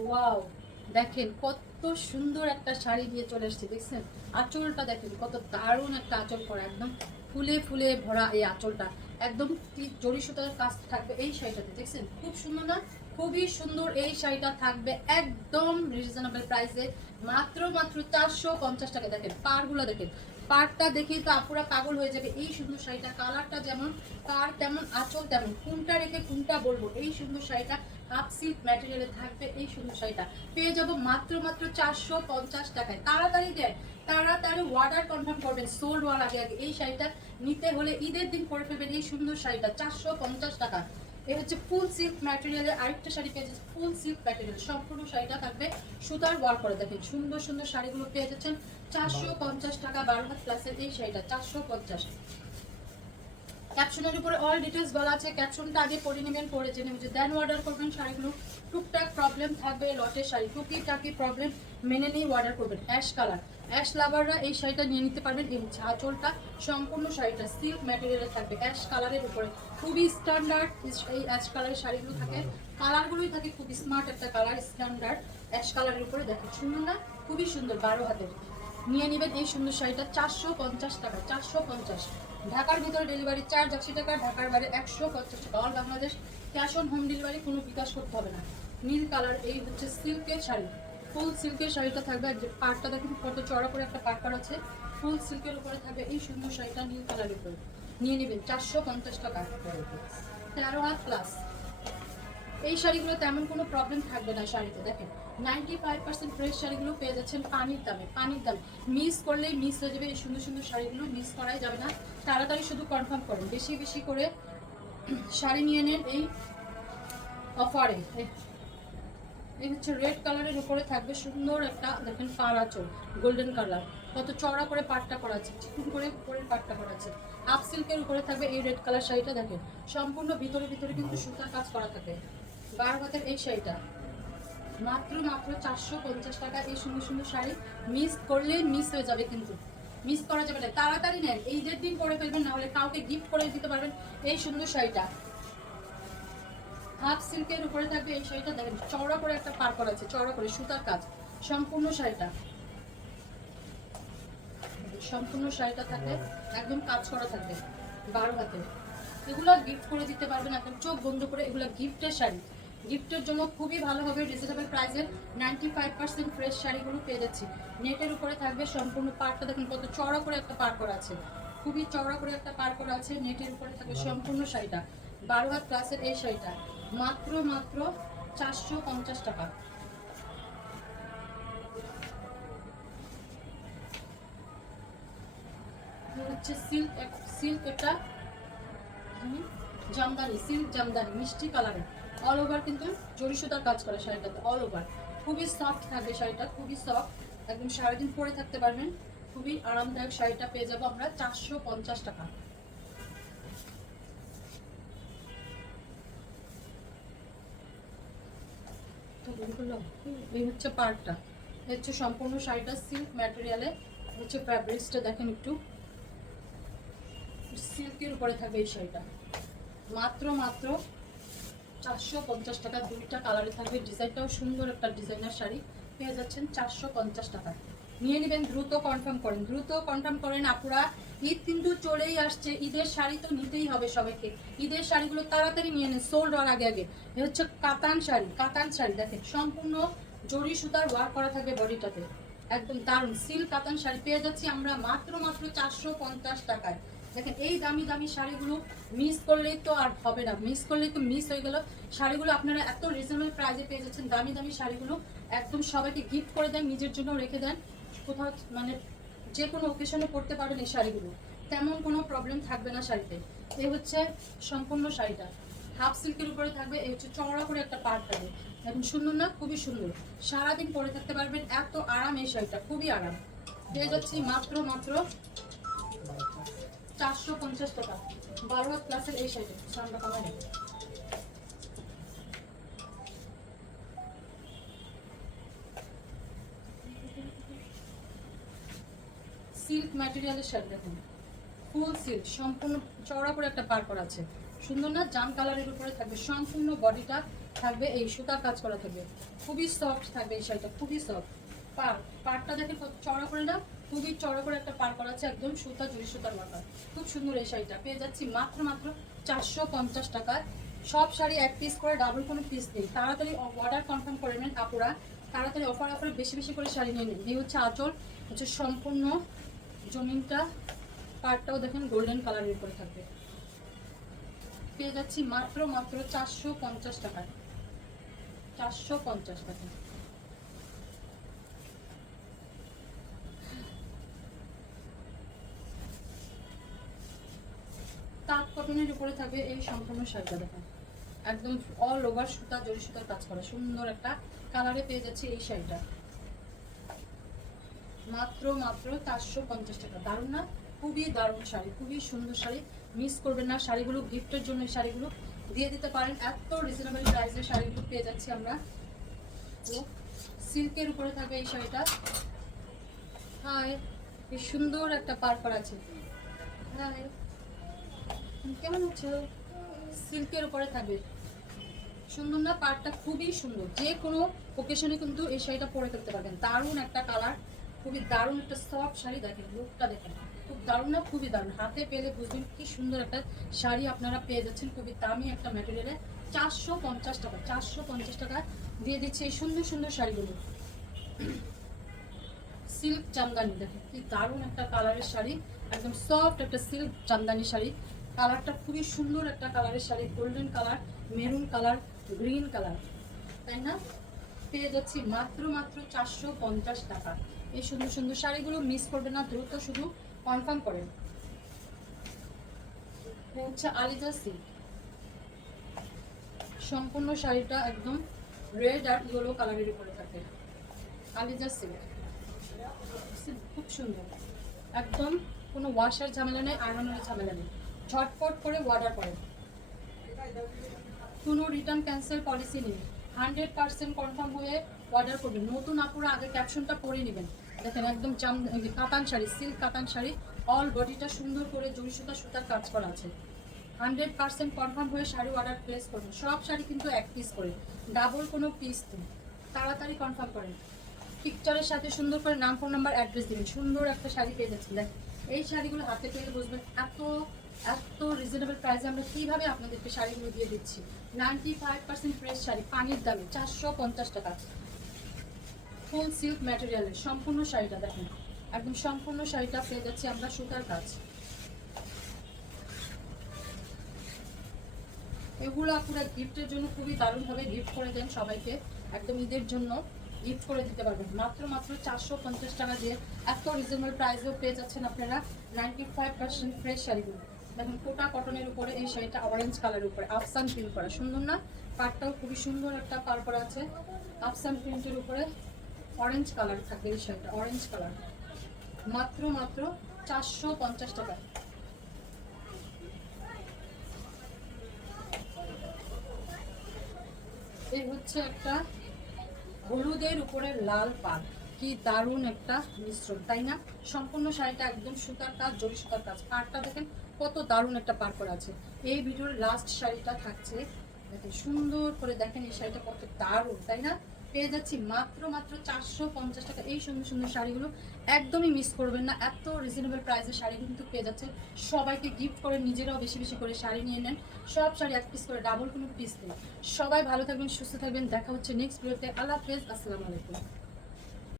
Wow, দেখেন কত সুন্দর একটা শাড়ি দিয়ে চলে এসেছে, দেখছেন? আঁচলটা দেখেন কত দারুণ একটা আঁচল করা, একদম ফুলে ফুলে ভরা এই আঁচলটা, একদম জরি সুতার কাজ থাকবে এই শাড়িটাতে, দেখছেন? খুব সুন্দর না? খুবই সুন্দর এই শাড়িটা থাকবে একদম রিজনেবল প্রাইসে, মাত্র মাত্র 450 টাকা। দেখেন পাড়গুলো দেখেন, পাড়টা দেখেই তো আপুরা পাগল হয়ে যাবে। এই সুন্দর শাড়িটা, কালারটা যেমন, পাড় তেমন, আঁচল তেমন, কোনটা রেখে কোনটা বলবো। এই সুন্দর শাড়িটা হাফ সিল্ক ম্যাটেরিয়ালে থাকবে, এই সুন্দর শাড়িটা পেয়ে যাবো মাত্র মাত্র 450 টাকায়। তাড়াতাড়ি দেয়, তাড়াতাড়ি অর্ডার কনফার্ম করবেন, সোল্ড হওয়ার আগে আগে। এই শাড়িটা নিতে হলে ঈদের দিন পরে ফেলবেন এই সুন্দর শাড়িটা, 450 টাকা। এই হচ্ছে ফুল সিল্ক ম্যাটেরিয়ালের আরেকটা শাড়ি পেয়ে যাচ্ছে, ফুল সিল্ক ম্যাটেরিয়াল, সম্পূর্ণ শাড়িটা থাকবে সুতার ওয়ার্ক করে। দেখেন সুন্দর সুন্দর শাড়িগুলো পেয়ে যাচ্ছেন 450 টাকা। 12 হাত প্লাসের এই শাড়িটা 450। ক্যাপশনের উপরে অল ডিটেলস বলা আছে, ক্যাপশনটা আগে পড়ে নেবেন, পড়ে জেনে বুঝে দেন অর্ডার করবেন শাড়িগুলো। টুকটাক প্রবলেম থাকবে লটের শাড়ি, টুকিটাকি প্রবলেম মেনে নিয়ে অর্ডার করবেন। অ্যাশ কালার, অ্যাশ লাভাররা এই শাড়িটা নিয়ে নিতে পারবেন। এই হচ্ছে আঁচলটা, সম্পূর্ণ শাড়িটা সিল্ক ম্যাটেরিয়ালে থাকবে অ্যাশ কালারের উপরে, খুবই স্ট্যান্ডার্ড এই অ্যাশ কালারের শাড়িগুলো থাকে, কালারগুলোই থাকে খুবই স্মার্ট একটা কালার, স্ট্যান্ডার্ড অ্যাশ কালারের উপরে। দেখেন সুন্দর না? খুবই সুন্দর। 12 হাতের নিয়ে নেবেন এই সুন্দর শাড়িটা 450 টাকা, 450। ঢাকার ভিতরে ডেলিভারি চার্জ 80 টাকা, ঢাকার বাইরে 150 টাকা। All Bangladesh cash on home delivery, কোনো বিকাশ করতে হবে না। নীল কালার, এই হচ্ছে সিল্কের শাড়ি, ফুল সিল্কের শাড়িটা থাকবে। পাড়টা দেখুন কত চড়া করে একটা পাড় করা আছে, ফুল সিল্কের উপরে থাকবে এই সুন্দর শাড়িটা নীল কালারের উপরে। নিয়ে নেবেন 450 টাকা। 13 হাত প্লাস এই শাড়িগুলো তেমন কোনো প্রবলেম থাকবে না শাড়িতে। দেখেন 95% ফ্রেশ শাড়িগুলো পেয়ে যাচ্ছেন পানির দামে, পানির দামে। মিস করলেই মিস হয়ে যাবে এই সুন্দর সুন্দর শাড়িগুলো, মিস করাই যাবে না। তাড়াতাড়ি শুধু কনফার্ম করেন, বেশি বেশি করে শাড়ি নিয়ে নেন এই অফারে। এই হচ্ছে রেড কালারের উপরে থাকবে সুন্দর একটা, দেখেন পাড় আঁচল, গোল্ডেন কালার, কত চড়া করে পাটটা করা আছে, চিকুন করে উপরের পাটটা করা আছে। হাফ সিল্কের উপরে থাকবে এই রেড কালার শাড়িটা। দেখেন সম্পূর্ণ ভিতরে ভিতরে কিন্তু সুতার কাজ করা থাকে। 12 হাতের এই শাড়িটা মাত্র মাত্র 450 টাকা। এই সুন্দর সুন্দর শাড়ি মিস করলে মিস হয়ে যাবে, কিন্তু মিস করা যাবে না। তাড়াতাড়ি নেন, এই যে দিন পরে ফেলবেন, না হলে কাউকে গিফট করে দিতে পারবেন এই সুন্দর শাড়িটা। হাফ সিল্কের উপরে থাকবে এই শাড়িটা। দেখেন চওড়া করে একটা পার করা আছে, চওড়া করে সুতার কাজ, সম্পূর্ণ শাড়িটা, সম্পূর্ণ শাড়িটা থাকবে একদম কাজ করা থাকবে 12 হাতে। এগুলো গিফট করে দিতে পারবেন একদম চোখ বন্ধ করে। এগুলো গিফটের শাড়ি, গিফটের জন্য খুবই ভালো হবে, রিজনেবল প্রাইসের 95% ফ্রেশ শাড়িগুলো পেয়ে যাচ্ছি। নেটের উপরে থাকবে সম্পূর্ণ পাড়টা, দেখুন কত চওড়া করে একটা পার করা আছে, খুবই চওড়া করে একটা পার করা আছে। নেটের উপরে থাকবে সম্পূর্ণ শাড়িটা, 12 হাত ক্লাসের এই শাড়িটা মাত্র মাত্র 450 টাকা। হচ্ছে সিল্ক, সিল্ক এটা জামদানি, সিল্ক জামদানি মিষ্টি কালারের, অল ওভার কিন্তু জরি সুতার কাজ করা শাড়িটাতে, অল ওভার খুবই সফট থাকবে শাড়িটা, খুবই সফট, একদম সারাদিন পরে থাকতে পারবেন। খুবই আরামদায়ক শাড়িটা পেয়ে যাবো আমরা 450 টাকা। এই হচ্ছে পার্টটা, হচ্ছে সম্পূর্ণ শাড়িটা সিল্ক ম্যাটেরিয়ালে, হচ্ছে ফ্যাব্রিক্সটা দেখেন একটু, সিল্কের উপরে থাকবে এই শাড়িটা মাত্র মাত্র 450 টাকা। দুইটা কালারে থাকবে, ডিজাইনটাও সুন্দর একটা ডিজাইনার শাড়ি পেয়ে যাচ্ছেন 450 টাকা। নিয়ে নেবেন, দ্রুত কনফার্ম করেন, দ্রুত কনফার্ম করেন আপুরা। ঈদ কিন্তু চলেই আসছে, ঈদের শাড়ি তো নিতেই হবে সবাইকে। ঈদের শাড়িগুলো তাড়াতাড়ি নিয়ে নেন, সোল্ড হওয়ার আগে আগে। এ হচ্ছে কাতান শাড়ি, কাতান শাড়ি দেখেন সম্পূর্ণ জরি সুতার ওয়ার্ক করা থাকবে বডিটাতে, একদম দারুণ সিল্ক কাতান শাড়ি পেয়ে যাচ্ছি আমরা মাত্র মাত্র 450 টাকায়। দেখেন এই দামি দামি শাড়িগুলো মিস করলেই তো আর হবে না, মিস করলেই তো মিস হয়ে গেল। শাড়িগুলো আপনারা এত রিজনেবল প্রাইসে পেয়ে যাচ্ছেন, দামি দামি শাড়িগুলো একদম সবাইকে গিফট করে দেন, নিজের জন্য রেখে দেন, কোথাও মানে যে কোনো ওকেশনে পরতে পারবেন এই শাড়িগুলো, তেমন কোনো প্রবলেম থাকবে না শাড়িতে। এই হচ্ছে সম্পূর্ণ শাড়িটা, হাফ সিল্কের উপরে থাকবে, এই হচ্ছে চওড়া করে একটা পাড় থাকবে। এখন সুন্দর না? খুবই সুন্দর, সারাদিন পরে থাকতে পারবেন, এত আরাম এই শাড়িটা, খুবই আরাম। পেয়ে যাচ্ছি মাত্র মাত্র 450 টাকা। 12 হাত ক্লাসের এই শাড়িটা সামনে কামাই নেই। সিল্ক ম্যাটেরিয়ালের শাড়ি দেখুন, ফুল সিল্ক, সম্পূর্ণ চওড়া করে একটা পার করা আছে, সুন্দর না? জাম কালারের উপরে থাকবে, সম্পূর্ণ বডিটা থাকবে এই সুতার কাজ করা থাকবে, খুবই সফট থাকবে এই শাড়িটা, খুবই সফট। পাড়টা দেখে কত চড়া করে না, খুবই চড়া করে একটা পাড় করা আছে, একদম সুতা জড়ি সুতার মাথা, খুব সুন্দর এই শাড়িটা পেয়ে যাচ্ছি মাত্র মাত্র 450 টাকায়। সব শাড়ি এক পিস করে, ডাবল কোনো পিস নেই। তাড়াতাড়ি অর্ডার কনফার্ম করে নেন আপুরা, তাড়াতাড়ি অফারে বেশি বেশি করে শাড়ি নিয়ে নিন। এই হচ্ছে আঁচল, হচ্ছে সম্পূর্ণ জমিনটা, পাড়টাও দেখেন গোল্ডেন কালারের উপরে থাকবে, পেয়ে যাচ্ছি মাত্র মাত্র 450 টাকায়, 450 টাকা। তাঁত কটনের উপরে থাকবে এই সম্পূর্ণ শাড়িটা, দেখেন একদম অল ওভার সুতা জড়ি সুতার কাজ করা, সুন্দর একটা কালারে পেয়ে যাচ্ছে এই শাড়িটা মাত্র মাত্র 450 টাকা। দারুণ না? খুবই দারুণ শাড়ি, খুবই সুন্দর শাড়ি, মিস করবেন না। শাড়িগুলো গিফটের জন্য এই শাড়িগুলো দিয়ে দিতে পারেন, এত রিজনেবল প্রাইসের শাড়িগুলো পেয়ে যাচ্ছি আমরা। তো সিল্কের উপরে থাকবে এই শাড়িটা। হাই, কি সুন্দর একটা পার আছে। হাই, কেমন হচ্ছে? সিল্কের উপরে থাকবে, সুন্দর না? পাড়টা খুবই সুন্দর, যে কোনো ওকেশনে কিন্তু এই শাড়িটা পরে ফেলতে পারবেন। দারুণ একটা কালার, খুবই দারুণ একটা সফট শাড়ি, দেখেন লুকটা দেখেন, খুব দারুণ না? খুবই দারুণ, হাতে পেলে বুঝবেন কি সুন্দর একটা শাড়ি আপনারা পেয়ে যাচ্ছেন, খুবই দামি একটা ম্যাটেরিয়ালে। 450 টাকা, 450 টাকা দিয়ে দিচ্ছে এই সুন্দর সুন্দর শাড়িগুলো। সিল্ক জামদানি, দেখেন কি দারুণ একটা কালারের শাড়ি, একদম সফট একটা সিল্ক জামদানি শাড়ি। কালারটা খুবই সুন্দর একটা কালারের sari, golden colour, maroon colour, green colour, তাই না? পেয়ে যাচ্ছি মাত্র মাত্র 450 টাকা। এই সুন্দর সুন্দর শাড়িগুলো মিস করবে না, দ্রুত শুধু কনফার্ম করেন। হচ্ছে আলিজা সিল্ক, সম্পূর্ণ শাড়িটা একদম রেড আর ইয়েলো কালারের উপরে থাকে। আলিজা সিল্ক খুব সুন্দর, একদম কোনো ওয়াশার ঝামেলা নেই, আয়রনের ঝামেলা নেই, ঝটপট করে অর্ডার করেন, কোনো রিটার্ন ক্যান্সেল পলিসি নেই, 100% কনফার্ম হয়ে অর্ডার করবেন। নতুন আপুরা আগে ক্যাপশনটা পরে নেবেন, দেখেন একদম কাতান শাড়ি, সিল্ক কাতান শাড়ি, অল বডিটা সুন্দর করে জড়ি সুতা সুতার কাজ করা আছে। 100% কনফার্ম হয়ে শাড়ি অর্ডার প্লেস করবেন। সব শাড়ি কিন্তু এক পিস করে, ডাবল কোনো পিস নেই, তাড়াতাড়ি কনফার্ম করেন। পিকচারের সাথে সুন্দর করে নাম, ফোন নাম্বার, অ্যাড্রেস দিবেন। সুন্দর একটা শাড়ি পেয়ে যাচ্ছেন, দেখ এই শাড়িগুলো হাতে পেয়ে বুঝবেন এত এত রিজনেবল প্রাইসে আমরা কীভাবে আপনাদেরকে শাড়িগুলো দিয়ে দিচ্ছি। 95% ফ্রেশ শাড়ি, পানির দামে 450 টাকা, ফুল সিল্ক ম্যাটেরিয়ালের সম্পূর্ণ শাড়িটা দেখেন, একদম সম্পূর্ণ শাড়িটা পেয়ে যাচ্ছি আমরা সুতার কাজ। এগুলো আপনারা গিফটের জন্য খুবই দারুণভাবে গিফট করে দেন সবাইকে, একদম ঈদের জন্য গিফট করে দিতে পারবেন। মাত্র মাত্র 450 টাকা দিয়ে এত রিজনেবল প্রাইসেও পেয়ে যাচ্ছেন আপনারা 95% ফ্রেশ শাড়িগুলো। দেখুন কোটা কটনের উপরে এই শাড়িটা অরেঞ্জ কালারের উপরে আফসান প্রিন্ট করা, সুন্দর না? পাটটাও খুবই সুন্দর একটা পার করা আছে, আফসান প্রিন্টের উপরে অরেঞ্জ কালার থাকবে এই শাড়িটা, অরেঞ্জ কালার, মাত্র মাত্র 450 টাকা। এই হচ্ছে একটা হলুদের উপরে লাল পাড়, কি দারুণ একটা মিশ্রণ, তাই না? সম্পূর্ণ শাড়িটা একদম সুতার কাজ, জরি সুতার কাজ, পাড়টা দেখেন কত দারুণ একটা পাড় করা আছে। এই ভিডিওর লাস্ট শাড়িটা থাকছে, দেখেন সুন্দর করে, দেখেন এই শাড়িটা কত দারুণ, তাই না? পেয়ে যাচ্ছি মাত্র মাত্র 450 টাকা। এই সুন্দর সুন্দর শাড়িগুলো একদমই মিস করবেন না, এত রিজনেবল প্রাইসের শাড়ি কিন্তু পেয়ে যাচ্ছে। সবাইকে গিফট করে, নিজেরাও বেশি বেশি করে শাড়ি নিয়ে নেন। সব শাড়ি এক পিস করে, ডাবল কোনো পিস নেই। সবাই ভালো থাকবেন, সুস্থ থাকবেন, দেখা হচ্ছে নেক্সট ভিডিওতে। আল্লাহ হাফেজ, আসসালামু আলাইকুম।